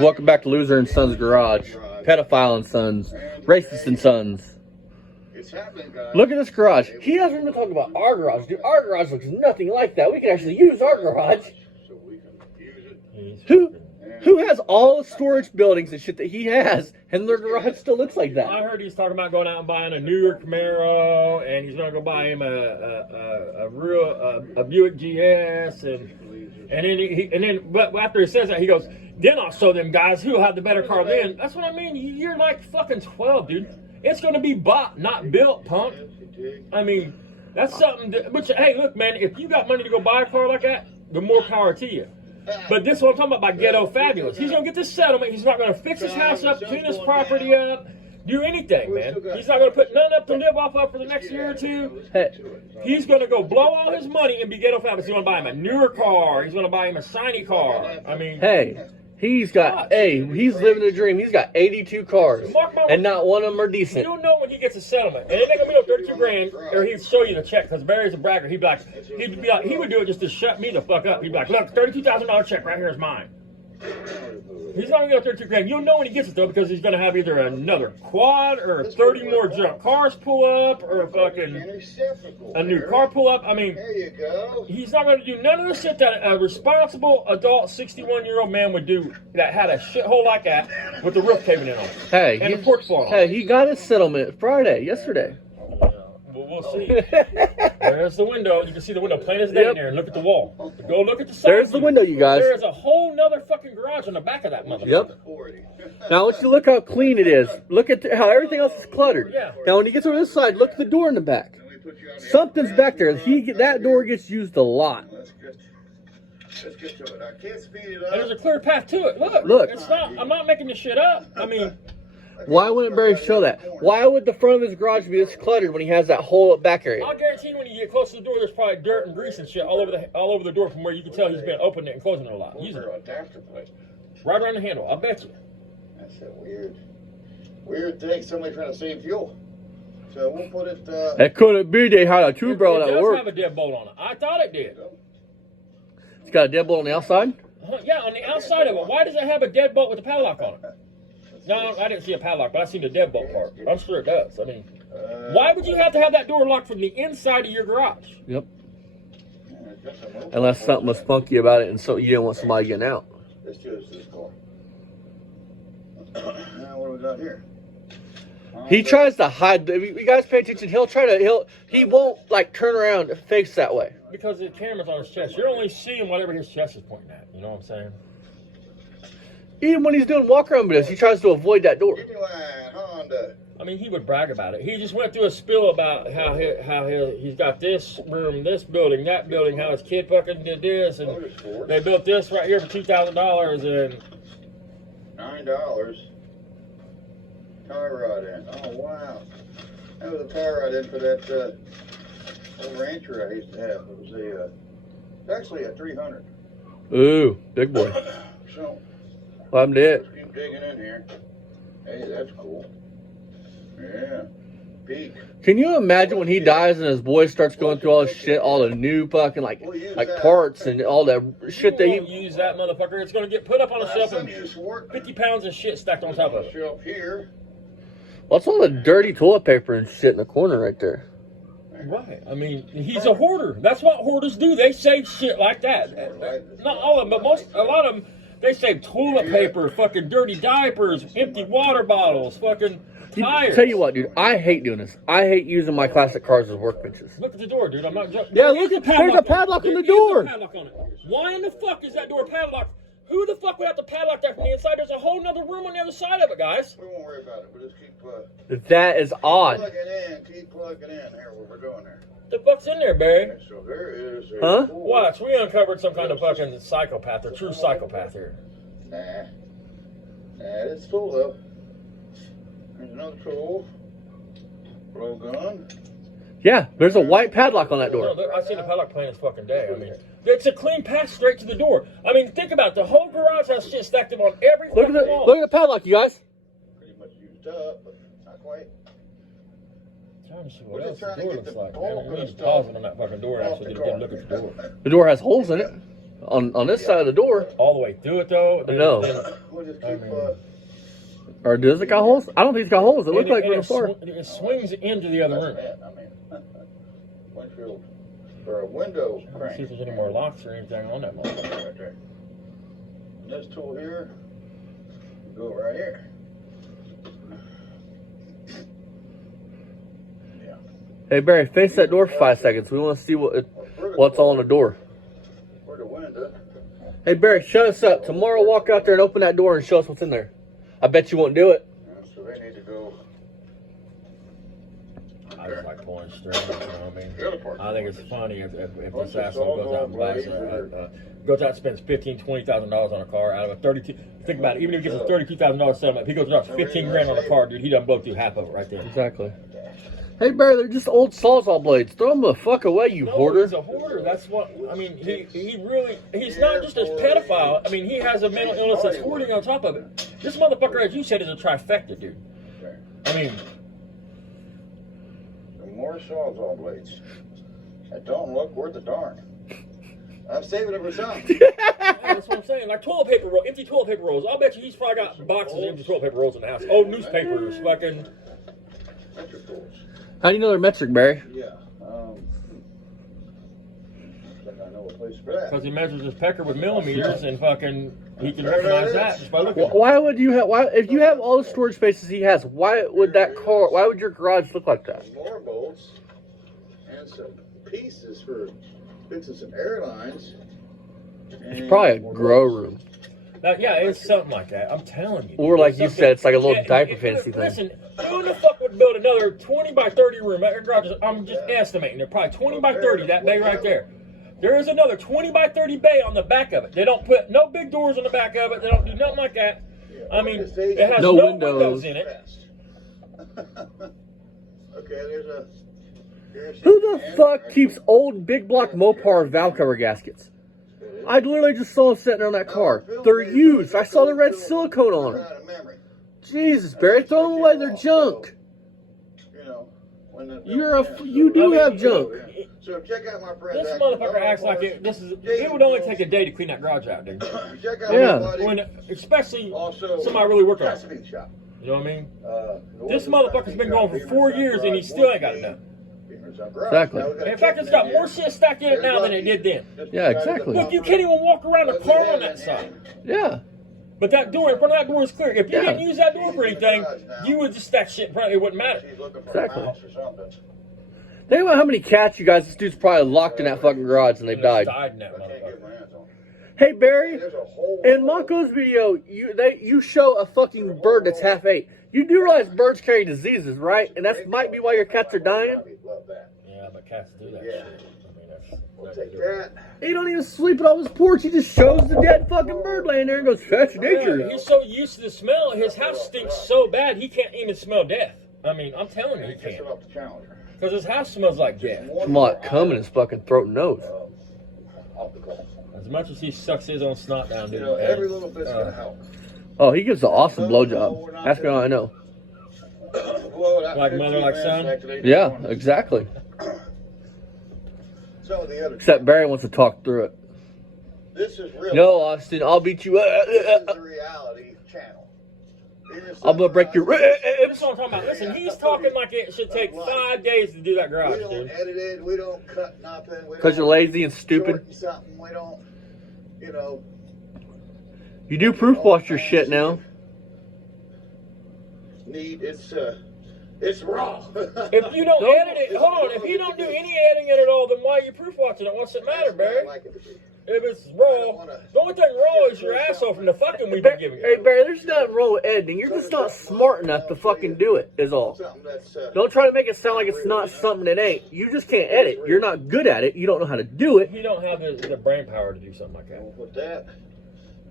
Welcome back to Loser and Sons Garage. Pedophile and Sons. Racist and Sons. Look at this garage. He doesn't even talk about our garage, dude. Our garage looks nothing like that. We can actually use our garage. Who has all the storage buildings and shit that he has, and their garage still looks like that? I heard he's talking about going out and buying a newer Camaro, and he's going to go buy him a Buick GS, but after he says that, he goes, then I'll show them guys who'll have the better car then. That's what I mean. You're like fucking 12, dude. It's going to be bought, not built, punk. I mean, that's something that, which, hey, look, man, if you got money to go buy a car like that, the more power to you. But this is what I'm talking about by ghetto fabulous. He's going to get this settlement. He's not going to fix his house up, clean his property up, do anything, man. He's not going to put none up to live off of for the next year or two. He's going to go blow all his money and be ghetto fabulous. He's going to buy him a newer car. He's going to buy him a shiny car. I mean, hey, he's living a dream. He's got 82 cars, and not one of them are decent. You'll know when he gets a settlement. And it ain't going to be no 32 grand, or he'd show you the check, because Barry's a bragger. He would do it just to shut me the fuck up. He'd be like, look, $32,000 check right here is mine. He's not going to get 32 grand. You'll know when he gets it, though, because he's going to have either another quad or 30 more junk cars pull up or fucking a new car pull up. I mean, he's not going to do none of the shit that a responsible adult 61-year-old man would do that had a shithole like that with the roof caving in on it. Hey, and the porch falling off. Hey, he got his settlement yesterday. We'll see. There's the window. You can see the window plain as day in there. And look at the wall. Go look at the side. There's the window, you guys. There's a whole nother fucking garage on the back of that motherfucker. Yep. Now, I want you to look how clean it is. Look at how everything else is cluttered. Yeah. Now, when he gets over this side, look at the door in the back. Something's back there. That door gets used a lot. Let's get to it. I can't speed it up. And there's a clear path to it. Look. It's not. I'm not making this shit up. I mean. Why wouldn't Barry show that? Why would the front of his garage be this cluttered when he has that whole back area? I'll guarantee you when you get close to the door, there's probably dirt and grease and shit all over the door from where you can tell he's been opening it and closing it a lot. Using it. Right around the handle, I bet you. That's a weird thing. Somebody trying to save fuel. So we'll put it. That couldn't be. They had a two-barrel that worked. It does have a deadbolt on it. I thought it did. It's got a deadbolt on the outside? Yeah, on the outside of it. Why does it have a deadbolt with a padlock on it? No, I didn't see a padlock, but I seen the deadbolt part. I'm sure it does. I mean, why would you have to have that door locked from the inside of your garage? Yep. Unless something was funky about it and so you didn't want somebody getting out. Let's use this car. Now what do we got here? He tries to hide. If you guys pay attention, he won't like turn around and face that way. Because the camera's on his chest. You're only seeing whatever his chest is pointing at. You know what I'm saying? Even when he's doing walk around videos, he tries to avoid that door. I mean, he would brag about it. He just went through a spill about how he's got this room, this building, that building, how his kid fucking did this, and they built this right here for $2,000 and $9. Tire rod in. Oh wow, that was a tire rod in for that old rancher I used to have. It was actually a 300. Ooh, big boy. So. Well, I'm dead. Keep digging in here. Hey, that's cool. Yeah. Peak. Can you imagine when he dies and his boy starts going through all this shit, all the new fucking like parts and all that shit that he use that motherfucker? It's going to get put up on a shelf and 50 pounds of shit stacked on top of it. Shelf here. What's all the dirty toilet paper and shit in the corner right there? Right. I mean, he's a hoarder. That's what hoarders do. They save shit like that. Not all of them, but a lot of them. They save toilet paper, fucking dirty diapers, empty water bottles, fucking tires. Tell you what, dude, I hate doing this. I hate using my classic cars as workbenches. Look at the door, dude. I'm not joking. Yeah, look at there's a padlock on the door. Why in the fuck is that door padlocked? Who the fuck would have to padlock that from the inside? There's a whole nother room on the other side of it, guys. We won't worry about it. We'll just keep that is odd. Keep plugging in here what we're doing there. The fuck's in there, Barry? Okay, so there is huh? Watch, we uncovered some kind of fucking psychopath, or true psychopath here. Nah, it's full though. There's another tool. Blow gun. Yeah, there's a white padlock on that door. No, I've seen a padlock plain as fucking day. I mean, it's a clean path straight to the door. I mean, think about it. The whole garage has shit stacked up on every fucking wall. Look at the padlock, you guys. Pretty much used up, but not quite. Trying to see what else the door looks like. Man, we need to pause on that fucking door and actually get a good look at the door. The door has holes in it. On this side of the door. All the way through it though. No. We'll just I keep, mean, Or does it got holes? I don't think it's got holes. It looks like from afar. It swings into the other room. I mean, windshield or a window See if crank. there's any more locks or anything on that motherfucker. Right there. And this tool here, go right here. Yeah. Hey Barry, face that door for 5 seconds. We want to see what's all on the door. Where the window. Hey Barry, shut us up. Tomorrow, walk out there and open that door and show us what's in there. I bet you won't do it. So they need to go. I just like pulling strings, you know what I mean? The other part. I think it's funny if this asshole goes out and buys goes out and spends $20,000 on a car out of a 32. Think about it. Even if he gets a $32,000 settlement, if he goes out 15 grand on a car, dude, he done blow through half of it right there. Exactly. Hey Barry, they're just old Sawzall blades. Throw them the fuck away, you No, hoarder. he's a hoarder. That's what I mean. He really he's not just a pedophile. I mean, he has a mental illness that's hoarding on top of it. This motherfucker, as you said, is a trifecta, dude. I mean, The more Sawzall blades. That don't look worth a darn. I'm saving it for something. yeah, that's what I'm saying. Like toilet paper roll, empty toilet paper rolls. I'll bet you he's probably got boxes of empty toilet paper rolls in the house. Old newspapers, fucking. Metric tools. How do you know they're metric, Barry? Yeah. I think I know a place for that. Because he measures his pecker with millimeters and fucking he can recognize that just by looking. Why would you have? Why if you have all the storage spaces he has? Why would that car? Why would your garage look like that? More bolts and some pieces for fixing some airlines. It's probably a grow room, Yeah, it's something like that. I'm telling you. or like you Something- said, it's like a little Yeah, diaper fantasy thing. Listen, who the fuck would build another 20 by 30 room? That garage is, I'm just estimating. They're probably 20 by 30, that bay right there. There is another 20 by 30 bay on the back of it. They don't put no big doors on the back of it. They don't do nothing like that. I mean, it has No no windows. windows in it. Okay, there's a. Who the fuck keeps old big block Mopar valve cover gaskets? I literally just saw them sitting on that car. They're used. I saw the red silicone on them. Jesus, Barry, throw them away. They're junk. You know, when the, You do have junk. So check out my friend. This motherfucker acts like it would only take a day to clean that garage out, dude. Check out Yeah. my buddy. When, especially Also, somebody really worked on it. recipe shop. You know what I mean? The This one- motherfucker's been going for 4 years and he still ain't got it done. Exactly. In fact, it's got more shit stacked in it now than it did then. Yeah, exactly. Look, you can't even walk around the car on that side. Yeah. But that door in front of that door is clear. If you Yeah. didn't use that door for anything, you would just stack shit in front of it. It wouldn't matter. Exactly. Think about how many cats you guys, this dude's probably locked in that fucking garage and they've died. In that motherfucker. Hey Barry, in Monko's video, you show a fucking bird that's half ate. You do realize birds carry diseases, right? And that might be why your cats are dying. Yeah, but cats do that Yeah. shit. I mean, that's Take that. He don't even sleep on his porch. He just shows the dead fucking bird laying there and goes, "Fetch Yeah, nature." he's so used to the smell. His house stinks so bad he can't even smell death. I mean, I'm telling you, he can't. Off the Challenger. Because his house smells like death. Smell it come in his fucking throat and nose. Off the call. As much as he sucks his own snot down, You dude. know, every little bit's gonna help. Oh, he gives an awesome blowjob. That's all I know. Like mother, like son? Yeah, exactly. Some of the other. Except Barry wants to talk through it. This is real. No, Austin, I'll beat you. This is the reality channel. I'm gonna break your. That's what I'm talking about. Listen, he's talking like it should take 5 days to do that We garage, don't dude. edit it. We don't cut nothing. Because you're lazy and stupid. shorten something. We don't. You know. You do proof wash your shit now. It's raw. If you don't edit it, hold on. If you don't do any editing at all, then why are you proof watching it? What's it matter, Barry? If it's raw, the only thing raw is your asshole from the fucking we've been giving Hey you. Barry, there's nothing wrong with editing. You're just not smart enough to fucking do it, is all. Something that's, Don't try to make it sound like it's not something it ain't. You just can't edit. You're not good at it. You don't know how to do it. You don't have the brain power to do something like that. We'll put that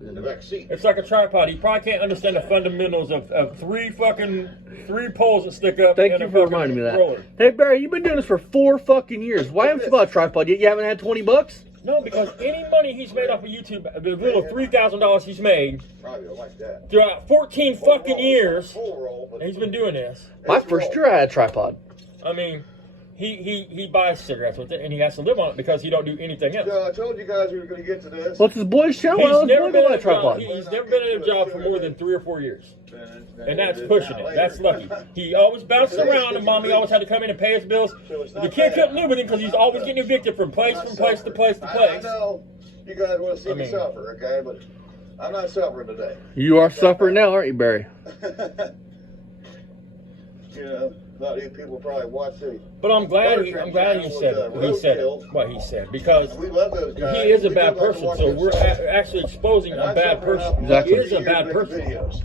in the back seat. It's like a tripod. He probably can't understand the fundamentals of three poles that stick up. Thank and you a for fucking reminding me of roller. that. Hey Barry, you've been doing this for 4 fucking years. Why haven't you bought a tripod yet? You haven't had $20? No, because any money he's made off of YouTube, the little $3,000 he's made Probably don't like that. throughout 14 fucking years, Full roll, but and he's been doing this. My first year I had a tripod. I mean, he buys cigarettes with it, and he has to live on it because he don't do anything else. So I told you guys we were going to get to this. What's his boy's show? He's never been in a job. He's never been in a job for more than 3 or 4 years, and that's pushing it. That's lucky. He always bounced around, and mommy always had to come in and pay his bills. The kid couldn't live with him because he's always getting evicted from place to place to place to place. I know you guys want to see me suffer, okay? But I'm not suffering today. You are suffering now, aren't you, Barry? You know, a lot of you people probably watch the. But I'm glad he said what he said because We love those guys. he is a We bad do like to person. watch So those we're shows. actually exposing And a I'm bad suffering person. now. Exactly. He is a bad Making person. videos.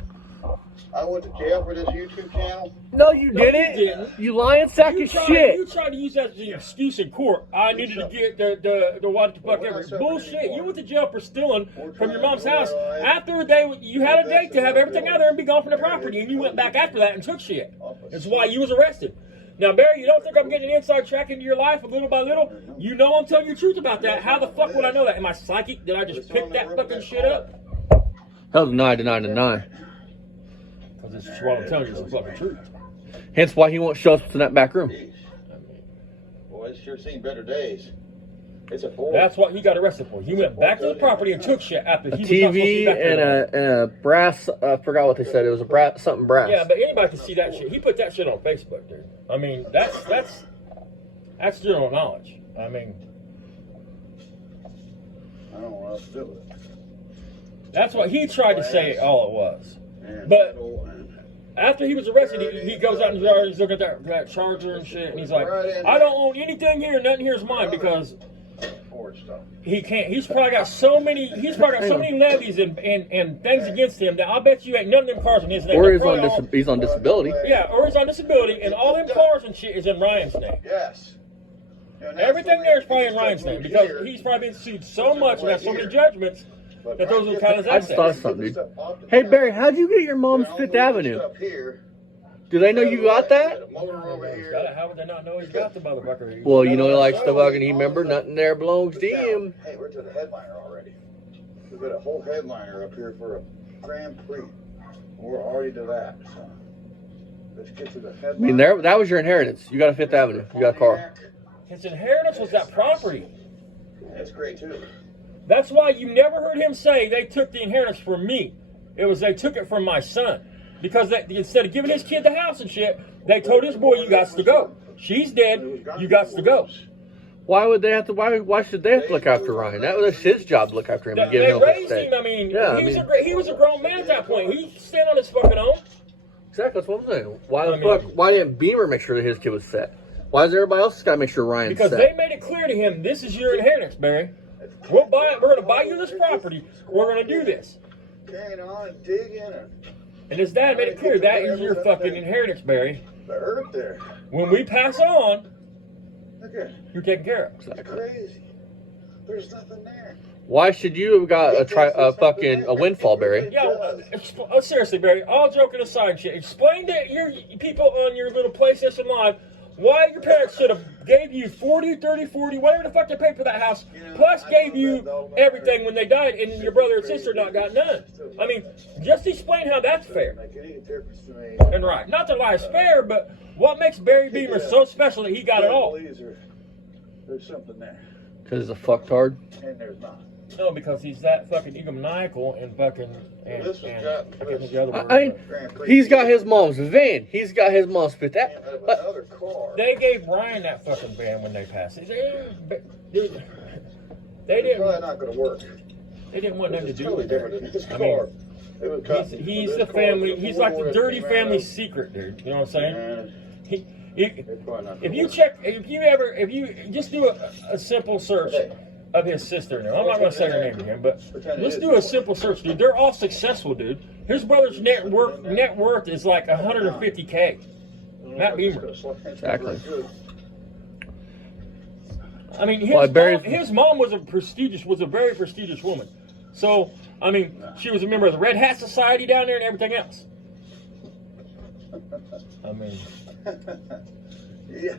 I went to jail for this YouTube channel. No, you No, you didn't. didn't. You lying sack of You shit. tried to use that as an excuse in court. I needed to get the what the fuck ever. Bullshit. You went to jail for stealing from your mom's house after you had a date to have everything out there and be gone from the property, and you went back after that and took shit. That's why you was arrested. Now, Barry, you don't think I'm getting an inside track into your life little by little? You know I'm telling you the truth about that. How the fuck would I know that? Am I psychic? Did I just pick that fucking shit up? Hell, deny. Because it's what I'm telling you is the fucking truth. Hence why he won't show us what's in that back room. Jeez. Boy, it's sure seen better days. It's a four. That's what he got arrested for. He went back to the property and took shit after A he was not supposed to be TV back there. and a brass. I forgot what they said. It was a brass, something brass. Yeah, but anybody can see that shit. He put that shit on Facebook, dude. I mean, that's general knowledge. I mean, I don't know what else to do with it. that's what he tried to say all it was. And But- metal and- After he was arrested, he goes out in the yard, he's looking at that charger and shit, and he's like, I don't own anything here, nothing here is mine, because Ford stuff. he can't. He's probably got so many levies and things against him that I bet you ain't none of them cars in his name. Or They're he's on probably all- he's on disability. Yeah, or he's on disability, and all them cars and shit is in Ryan's name. Yes. And that's Everything what there is we probably in stuff Ryan's name, moved because here. he's probably been sued so much and has so many judgments But that those are kind of I just thought assets. of something, dude. Hey, Barry, how'd you get your mom's Fifth Avenue? Do they know you got that? How would they not know he's got the motherfucker? Well, you know he likes to fucking. He remember nothing there belongs to him. Hey, we're to the headliner already. We've got a whole headliner up here for a Grand Prix. We're already to that. So let's get to the headliner. I mean, that was your inheritance. You got a Fifth Avenue. You got a car. His inheritance was that property. That's great too. That's why you never heard him say they took the inheritance from me. It was they took it from my son. Because instead of giving his kid the house and shit, they told his boy, you got to go. She's dead, you got to go. Why would they have to? Why should they have to look after Ryan? That was his job to look after him and give They him a raised stay. him, I mean, Yeah, he was a grown man at that point. He stand on his fucking own. Exactly, that's what I'm saying. Why didn't Beamer make sure that his kid was set? Why does everybody else got to make sure Ryan's Because set? they made it clear to him, this is your inheritance, Barry. We're going to buy you this property. We're going to do this. Carrying on and digging and And his dad made it clear, that is your fucking inheritance, Barry. the earth there. When we pass on, Look at it. you're taken care of. It's crazy. There's nothing there. Why should you have got a windfall, Barry? Yeah, seriously, Barry, all joking aside and shit, explain to your people on your little PlayStation Live why your parents should have gave you 40, 30, 40, whatever the fuck they paid for that house, plus gave you everything when they died, and your brother and sister not got none. I mean, just explain how that's fair Make any difference to me. and right. Not that life's fair, but what makes Barry Beamer so special that he got it all? There's something there, Because he's a fucktard. and there's not. No, because he's that fucking egomaniacal and fucking I can't think of the other word. I mean, he's got his mom's van. He's got his mom's Fifth Avenue. Another car. They gave Brian that fucking van when they passed. They It's didn't. probably not going to work. They didn't want nothing to It's do totally with different it. than this I car. mean, he's the family. He's like the dirty family secret, dude. You know what I'm saying? And He, it's probably not if gonna you work. check, if you just do a simple search of his sister. Now, I'm not going to say her name again, but let's do a simple search, dude. They're all successful, dude. His brother's net worth is like 150K. Matt Beamer. Exactly. I mean, his mom was a very prestigious woman. So, I mean, she was a member of the Red Hat Society down there and everything else. I mean, Yeah.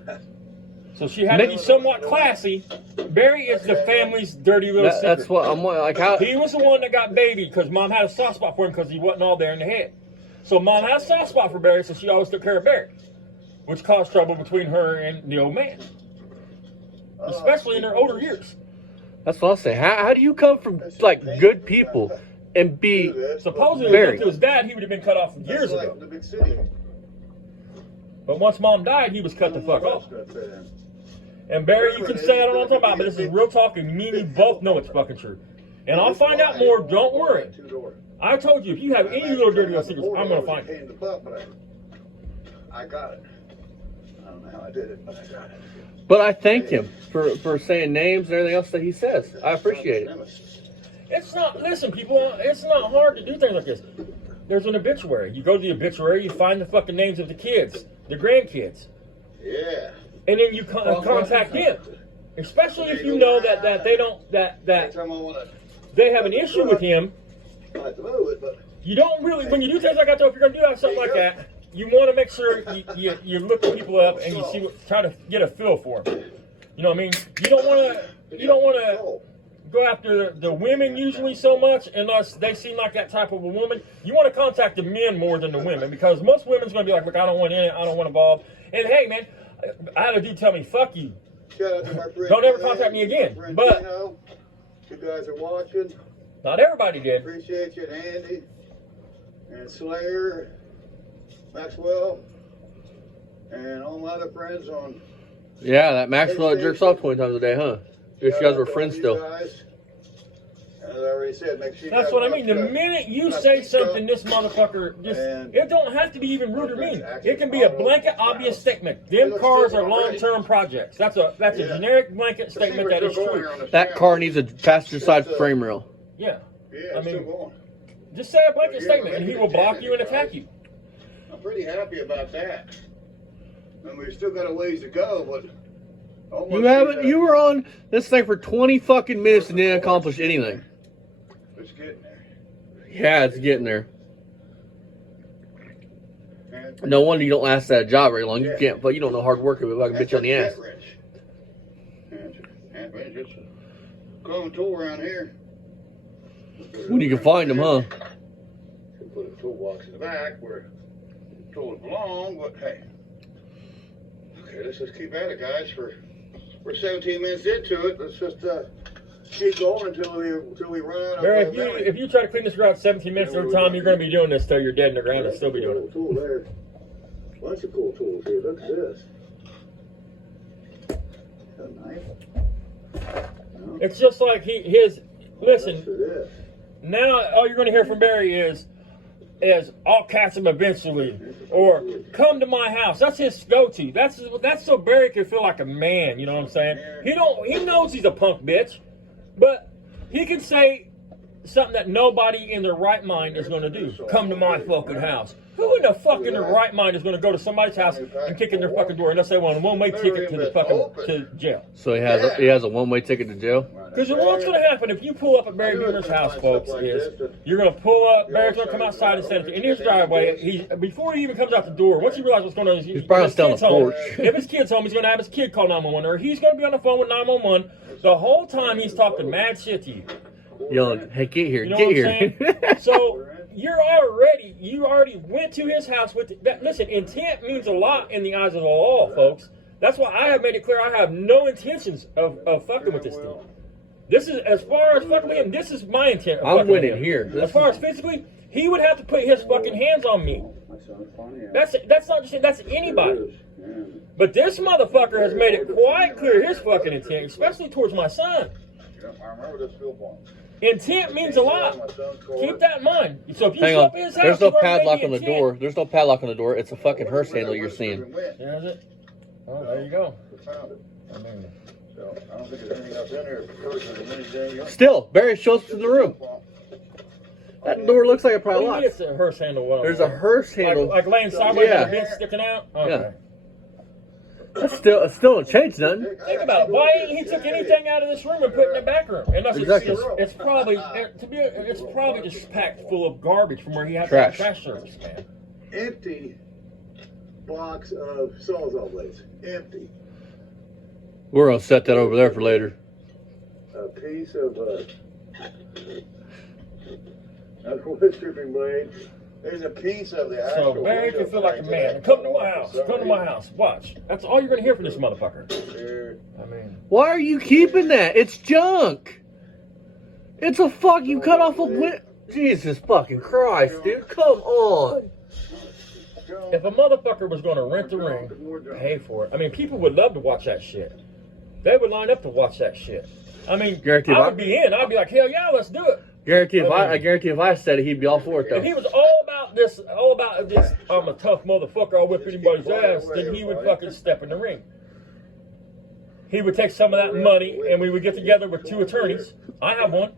so she had to be somewhat classy. Barry is the family's dirty little secret. That's what I'm like. How? He was the one that got baby because mom had a soft spot for him because he wasn't all there in the head. So mom had a soft spot for Barry, so she always took care of Barry. which caused trouble between her and the old man, especially in their older years. That's what I'll say. How do you come from like good people and be Supposedly, married? to his dad, he would have been cut off years ago. But once Mom died, he was cut the fuck off. And Barry, you can say I don't know what I'm talking about, but this is real talk, and me and you both know it's fucking true. And I'll find out more. Don't worry. I told you, if you have any little dirty little secrets, I'm gonna find it. I got it. I don't know how I did it, but I got it. But I thank him for saying names and everything else that he says. I appreciate it. It's not, listen, people, it's not hard to do things like this. There's an obituary. You go to the obituary, you find the fucking names of the kids, the grandkids. Yeah. And then you contact them. Especially if you know that they don't, that they have an issue with him. You don't really, when you do things like that, though, if you're going to do something like that, you want to make sure you look the people up and you see try to get a feel for them. You know what I mean? You don't want to go after the women usually so much unless they seem like that type of a woman. You want to contact the men more than the women because most women's going to be like, look, I don't want in it, I don't want involved. And hey, man, I had a dude tell me, fuck you. Don't ever contact me again. But you guys are watching. Not everybody did. Appreciate you, and Andy, and Slayer, Maxwell, and all my other friends on. Yeah, that Maxwell jerks off 20 times a day, huh? If you guys were friends still. Guys. As I already said, make sure that's what I mean. The minute you say something, this motherfucker just, it don't have to be even rude or mean. It can be a blanket, obvious statement. Them cars are long-term projects. That's a generic blanket statement that is true. That car needs a passenger side frame rail. Yeah. I mean, just say a blanket statement and he will block you and attack you. I'm pretty happy about that. And we've still got a ways to go, but you were on this thing for 20 fucking minutes and didn't accomplish anything. It's getting there. Yeah, it's getting there. No wonder you don't last that job very long. You can't, but you don't know hard work if I can bitch on the ass. And just going tool around here. When you can find them, huh? Put a toolbox in the back where tools belong, but hey. Okay, let's just keep at it, guys. We're 17 minutes into it. Let's just keep going until we run out of Barry, if you try to clean this garage 17 minutes at a time, you're going to be doing this till you're dead in the ground and still be doing it. Tool there. Bunch of cool tools here. Look at this. A knife. No. It's just like listen. Now all you're going to hear from Barry is I'll catch him eventually, or come to my house. That's his go-to. That's so Barry can feel like a man. You know what I'm saying? He knows he's a punk bitch, but he can say something that nobody in their right mind is going to do. Come to my fucking house. Who in the fuck in their right mind is going to go to somebody's house and kick in their fucking door unless they want a one-way ticket to the fucking to jail? So he has a one-way ticket to jail. Because what's going to happen if you pull up at Barry Beamer's house, folks, is you're going to pull up, Barry's going to come outside and stand in his driveway. Before he even comes out the door, once he realizes what's going on, he's probably still on the porch. If his kid's home, he's going to have his kid call 911, or he's going to be on the phone with 911 the whole time he's talking mad shit to you. Yelling, hey, get here, you know get here. So you already went to his house with that. Listen, intent means a lot in the eyes of the law, folks. That's why I have made it clear I have no intentions of fucking with this dude. This is, as far as fucking with him, this is my intent. I'm winning here. As far as physically, he would have to put his fucking hands on me. That's not just, that's anybody. But this motherfucker has made it quite clear his fucking intent, especially towards my son. I remember this field form. Intent means a lot. Keep that in mind. So if you Hang show on. up in his house, There's no you've already padlock made on the intent. door. There's no padlock on the door. It's a fucking hearse handle you're seeing. Yeah, is it? Oh, there you go. Found it. So I don't think there's anything else in there. Still, Barry shows up to the room. That door looks like a What do you padlock. mean it's a hearse handle? There's a hearse handle. Like laying sideways Yeah. with a bench sticking out? Okay. Yeah. That's still a change, nothing. Think about it. Why ain't he took anything out of this room and put it in the back room? Unless Exactly. it's probably just packed full of garbage from where he had Trash. that trash service, man. Empty box of Sawzall blades. Empty. We're gonna set that over there for later. A piece of wood stripping blade. There's a piece of the So actual Barry window can feel like a frame man. that Come to I my put house. on Come to my house. Watch. That's all you're gonna hear from this motherfucker. Dude, I mean, Why are you keeping that? It's junk. It's a fuck. You cut off a win. Jesus fucking Christ, dude. Come on. if a motherfucker was gonna rent the ring, pay for it. I mean, people would love to watch that shit. They would line up to watch that shit. I mean, Guaranteed I would be in. I'd be like, hell yeah, let's do it. I guarantee if I said it, he'd be all for it If though. he was all about this, I'm a tough motherfucker, I'll whip anybody's ass, then he would fucking step in the ring. He would take some of that money and we would get together with 2 attorneys. I have one.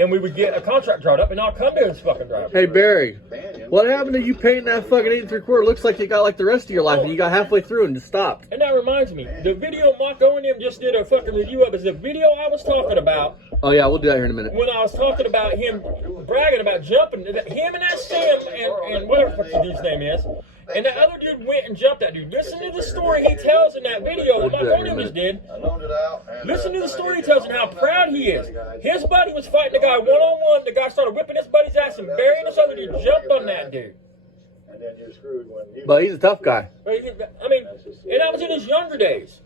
And we would get a contract drawn up and I'll come to his fucking drive. Hey Barry, what happened to you painting that fucking 8 3/4? Looks like you got like the rest of your life and you got halfway through and just stopped. And that reminds me, the video Mako and them just did a fucking review of is the video I was talking about. Oh yeah, we'll do that here in a minute. When I was talking about him bragging about jumping, him and that Sam and whatever the fuck the dude's name is, and that other dude went and jumped that dude. Listen to the story he tells in that video that Mako and them just did. I loaned it out. And, Listen to the story he tells and how proud he is. His buddy was fighting the guy one-on-one. The guy started whipping his buddy's ass and Barry and this other dude jumped on that dude. And then you're screwed when you. But he's a tough guy. I mean, and that was in his younger days.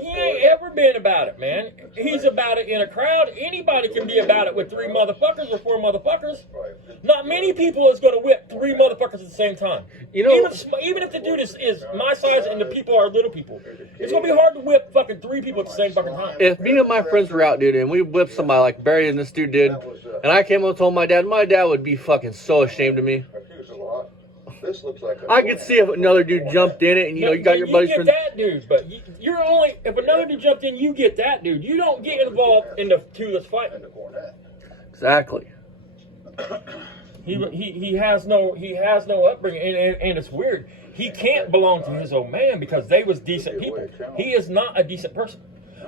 He ain't ever been about it, man. He's about it in a crowd. Anybody can be about it with 3 motherfuckers or 4 motherfuckers. Not many people is going to whip 3 motherfuckers at the same time. You know, even if the dude is my size and the people are little people, it's going to be hard to whip fucking 3 people at the same fucking time. if me and my friends were out, dude, and we whipped somebody like Barry and this dude did, and I came up and told my dad would be fucking so ashamed of me. This looks like I could see if another dude jumped in it, and you got your buddies. You get that dude, but you're only if another dude jumped in, you get that dude. You don't get involved in the 2 that's fighting. Exactly. He has no upbringing, and it's weird. He can't belong to his old man because they was decent people. He is not a decent person.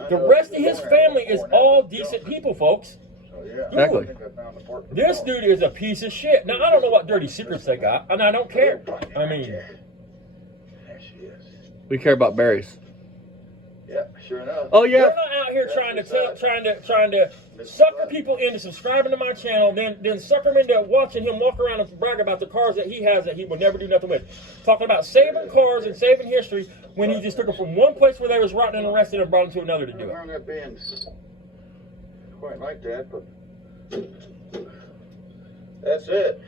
The rest of his family is all decent people, folks. Exactly. This dude is a piece of shit. Now I don't know what dirty secrets they got, and I don't care. I mean, We care about berries. Yeah, sure enough. Oh yeah. they're not out here trying to sucker people into subscribing to my channel, then sucker them into watching him walk around and brag about the cars that he has that he would never do nothing with. Talking about saving cars and saving history when he just took them from one place where they was rotten and arrested and brought them to another to do it. I remember that being quite like that, but that's it.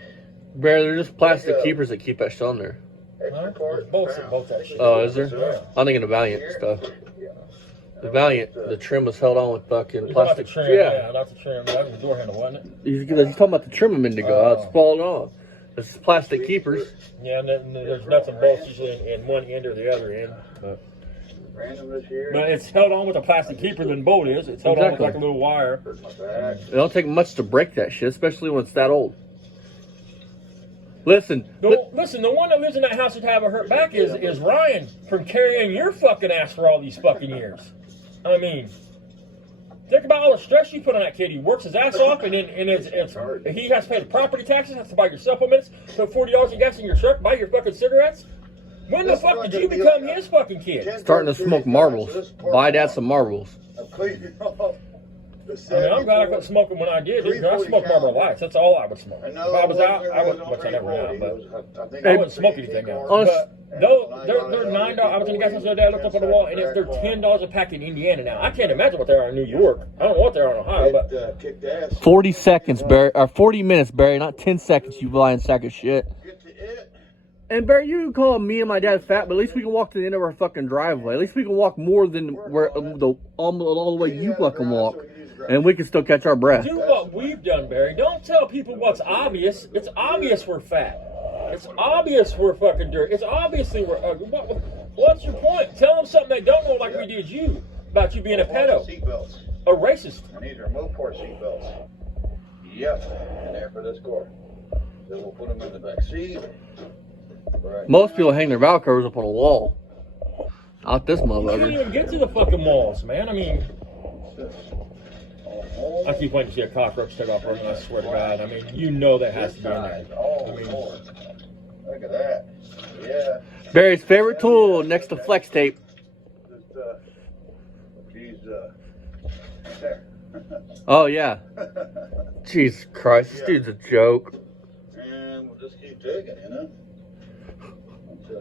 Barry, they're just plastic keepers that keep that shit on there. Extra card. Both that shit. Oh, is there? Yeah. I'm thinking of Valiant stuff. The Valiant, the trim was held on with fucking You're talking about the plastic. trim, yeah, not the trim. That was the door handle, wasn't it? He's talking about the trim a minute ago. It's falling off. It's plastic keepers. Yeah, and then there's nuts and bolts usually in one end or the other end. Random this year. But it's held on with a plastic keeper than the bolt is. It's held on with like a little wire. Hurt my back. It don't take much to break that shit, especially when it's that old. Listen. Listen, the one that lives in that house that have a hurt back is Ryan from carrying your fucking ass for all these fucking years. I mean, think about all the stress you put on that kid. He works his ass off, and he has to pay the property taxes, has to buy your supplements, put $40 in gas in your truck, buy your fucking cigarettes. When the fuck did you become his fucking kid? Starting to smoke marbles. Buy Dad some marbles. I'm cleaning off the I mean, I'm glad I quit smoking when I did. Dude. I smoked Marlboro Lights. That's all I would smoke. If I was out, I wouldn't, which I never went out, but I wouldn't smoke anything else. But they're $9. I was in the gas station the other day, I looked up on the wall, and they're $10 a pack in Indiana now. I can't imagine what they are in New York. I don't know what they are in Ohio, but kicked ass. 40 seconds, Barry. Or 40 minutes, Barry. Not 10 seconds, you lying sack of shit. Get to it. And Barry, you can call me and my dad fat, but at least we can walk to the end of our fucking driveway. At least we can walk more than where all the way you fucking walk. And we can still catch our breath. do what we've done, Barry. Don't tell people what's obvious. It's obvious we're fat. It's obvious we're fucking dirty. It's obviously we're ugly. What's your point? Tell them something they don't know like we did you about you being a pedo, Seatbelts. a racist. I need to remove 4 seatbelts. Yep, in there for this car. Then we'll put them in the back seat. Right. Most people hang their valve covers up on a wall. Not this You can't motherfucker. even get to the fucking walls, man. I mean, I keep waiting to see a cockroach take off running, I swear to God. I mean, you know that has to be in there. Oh, I mean, Lord. Look at that. Yeah. Barry's favorite tool next to flex tape. Just, she's, there. Oh, yeah. Jesus Christ. This dude's a joke. And we'll just keep digging, you know.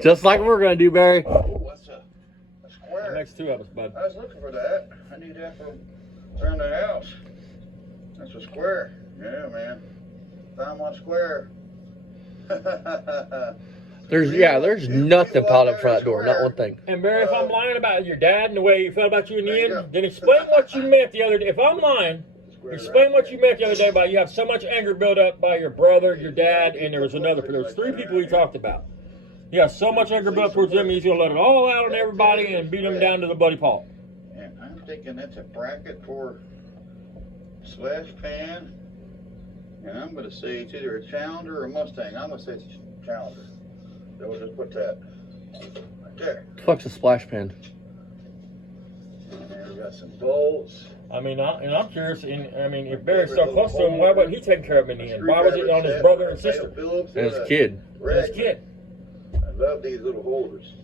Just like we're gonna do, Barry. Oh, what's a square? That makes two of us, bud. I was looking for that. I need that for around the house. That's a square. Yeah, man. Found one square. There's nothing piled up front of that door, not one thing. And Barry, if I'm lying about your dad and the way he felt about you in the end, then explain what you meant the other day. If I'm lying, explain what you meant the other day about you have so much anger built up by your brother, your dad, and there was three people he talked about. He has so much anger built up towards them, he's going to let it all out on everybody and beat them down to the bloody pulp. And I'm thinking that's a bracket for slash pan. And I'm going to say it's either a Challenger or a Mustang. I'm going to say it's a Challenger. So we'll just put that right there. The fuck's a splash pan? And then we got some bolts. I mean, I'm curious. If Barry's so close to him, why wasn't he taking care of him in the end? Why was it on his brother and sister? And his kid. His kid. I love these little holders.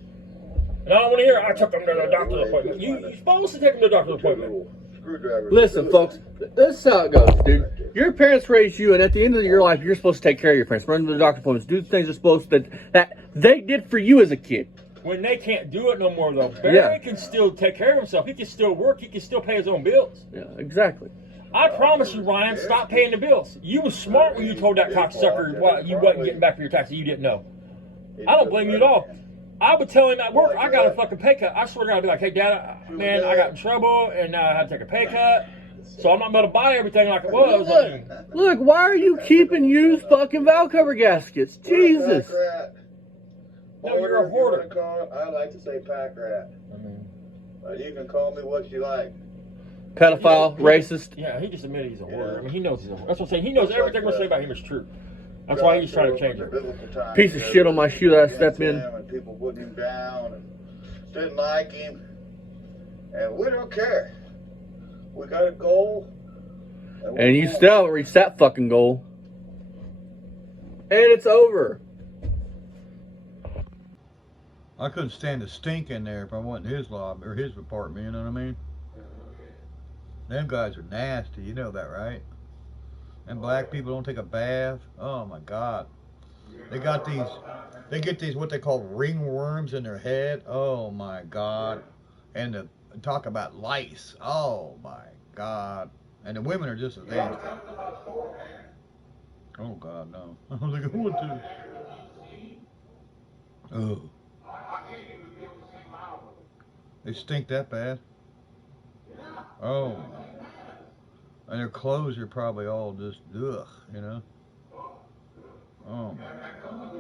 And I don't want to hear, I took him to the doctor's appointment. You're supposed to take him to the doctor's appointment. Listen, folks, this is how it goes, dude. Your parents raised you, and at the end of your life, you're supposed to take care of your parents. Run to the doctor's appointments, do the things that they did for you as a kid. When they can't do it no more, though, Barry can still take care of himself. He can still work. He can still pay his own bills. Yeah, exactly. I promise you, Ryan, stop paying the bills. You was smart when you told that cocksucker you wasn't getting back for your taxes. You didn't know. I don't blame you at all. I would tell him at work, I got a fucking pay cut. I swear to God, I'd be like, hey, Dad, man, I got in trouble, and now I had to take a pay cut. So I'm not going to buy everything like it was. Look, why are you keeping used fucking valve cover gaskets? Jesus. No, you're a hoarder. I like to say pack rat. You can call me what you like. Pedophile, racist. Yeah, he just admitted he's a hoarder. I mean, he knows he's a hoarder. That's what I'm saying. He knows everything we're saying about him is true. That's why he's trying to change it. Piece of shit on my shoe that I stepped in. And people putting him down and didn't like him. And we don't care. We got a goal. And you still haven't reached that fucking goal. And it's over. I couldn't stand the stink in there if I went in his lobby or his apartment, you know what I mean? Them guys are nasty, you know that, right? And black people don't take a bath. Oh my God. They get these what they call ringworms in their head. Oh my God. And to talk about lice. Oh my God. And the women are just as nasty. Oh God, no. I don't think I want to. Oh. They stink that bad. Oh. And their clothes are probably all just ugh, you know. Oh my God.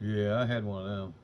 Yeah, I had one of them.